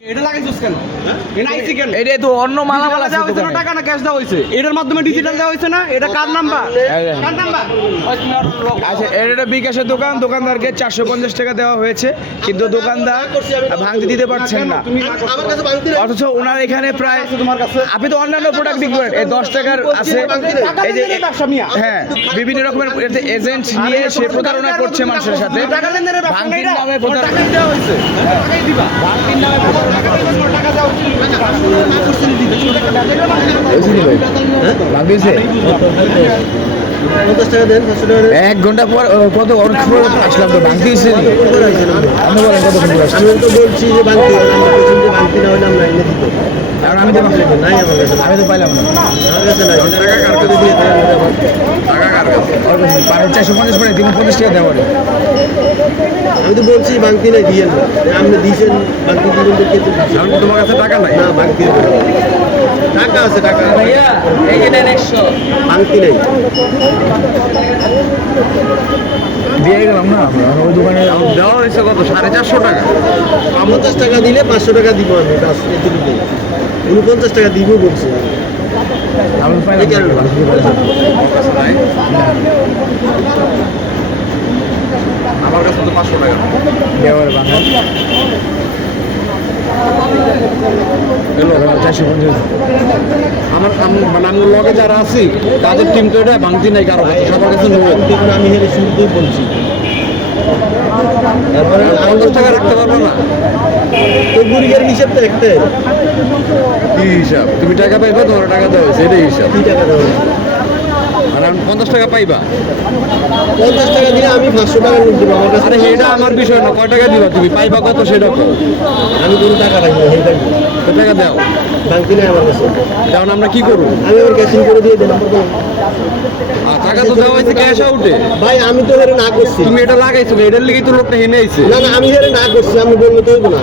এটা লাগাইছিস কেন? এটা আইসি কেন? এটা তো অন্য মালামাল আছে দেওয়া হয়েছে না, দোকানে। টাকা না ক্যাশ দেওয়া হয়েছে? এটার মাধ্যমে ডিজিটাল দেওয়া হয়েছে না? এটা কার নাম্বার? কার নাম্বার? আচ্ছা এটা বিকাশের দোকান, দোকানদারকে 450 টাকা দেওয়া হয়েছে, কিন্তু দোকানদার ভাঙতে দিতে পারছেন না। আমার কাছে ভাঙতি নাই। অথচ ওনার এখানে প্রায় তোমার কাছে আপনি তো অন্যান্য প্রোডাক্ট বিক্রি করেন, এই 10 টাকার আছে। এই যে ব্যবসা মিয়া। হ্যাঁ, বিভিন্ন রকমের এজেন্ট নিয়ে সে প্রতারণা করছে মানুষের সাথে। টাকা লেনদেনের ব্যবসা ভাঙতির না এটা। নামে তোমার প্রতারণা। টাকা দেওয়া হয়েছে। টাকাই দিবা। ভাঙতির নামে প্রতারণা। টাকা দেওয়া হয়েছে, টাকা দেওয়া হয়েছে। ভাঙিয়েছে 50 টাকা দেন, 500 টাকা দেন। 1 ঘন্টা পর কত অনেক সময় আসলাম তো ভাঙতেইছে নি। আপনি বলেন কত ঘন্টা আসছে? আমি তো বলছি যে ভাঙতি, আমরা বলছি যে ভাঙতি না হলে আমরা এনে দিব। কারণ আমি তো নাই আমার কাছে, আমি তো পাইলাম না। আমার কাছে নাই। টাকা কার করে দিয়ে দেন আবার। ওর কাছে 450 পরে 350 টাকা দেওয়া পড়ে। আমি তো বলছি ভাঙতি নাই দিয়েন না। আপনি দিয়েছেন ভাঙতি দিবেন তো কেটে দিচ্ছেন। কারণ তোমার কাছে টাকা নাই। না ভাঙতি হবে না। টাকা আছে, টাকা আছে। এই যে নেন 100 ভাঙতি নাই। দিয়ে গেলাম না আমরা ওই দোকানে দেওয়া হয়েছে কত 450 টাকা। 50 টাকা দিলে 500 টাকা দিব আমি, বাস এটুকুই। 49 টাকা দিব বলছি। আমি পাইলাম এই কারণে। না। আমার কাছে তো 500 টাকা। দেওয়ার বাংলা এলো 450। মানে আমার লগে যারা আছি তাদের টিম তো এটা ভাঙতি নাই কারো কাছে, সবার কাছে নেবেন। দেখুন আমি হেরে শুরুতেই বলছি। তারপরে 50 টাকা রাখতে পারবে না। তো বুড়িগের হিসাব তো একটাই। কি হিসাব? তুমি টাকা পাইবা, তোমার টাকা দেওয়া হয়েছে, এটাই হিসাব। কি টাকা দেবো? আর আমি 50 টাকা পাইবা। 50 টাকা দিলে আমি 500 টাকা নোট দেবো আমার কাছে। আরে এটা আমার বিষয় না, কয় টাকা দিবা তুমি, পাইবা কত সেটা কও। আমি কোনো টাকা রাখবো না, সেইটা কত টাকা দাও, ভাঙতি নাই আমার কাছে। কারণ আমরা কি করবো? আমি আবার ক্যাশিং করে দিয়ে দেন। আর টাকা তো দেওয়া হয়েছে ক্যাশ আউটে। ভাই আমি তো হেরে না করছি। তুমি এটা লাগাইছো না, এটার লিগেই তো লোকটা হেনে আইছে। না না, আমি হেরে না করছি, আমি বললে তো হইব না।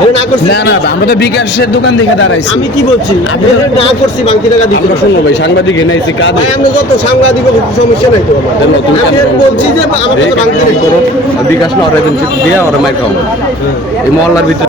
হেরে না করছি। না না আমরা তো বিকাশের দোকান দেখে দাঁড়াইছি। আমি কি বলছি, আমি হেরে না করছি, ভাঙতি টাকা দিব আমরা না। শুনলো ভাই, সাংবাদিক হেনে আইছে কাজ। ভাই আমি যত সাংবাদিক সমস্যা নাই তো আমার। দেন, তুমি আমি কেন বলছি যে আমার কাছে ভাঙতি নাই। করো বিকাশ না, ওরা এজেন্সি দিয়ে ওরা মাইর খাও এই মহল্লার ভিতরে।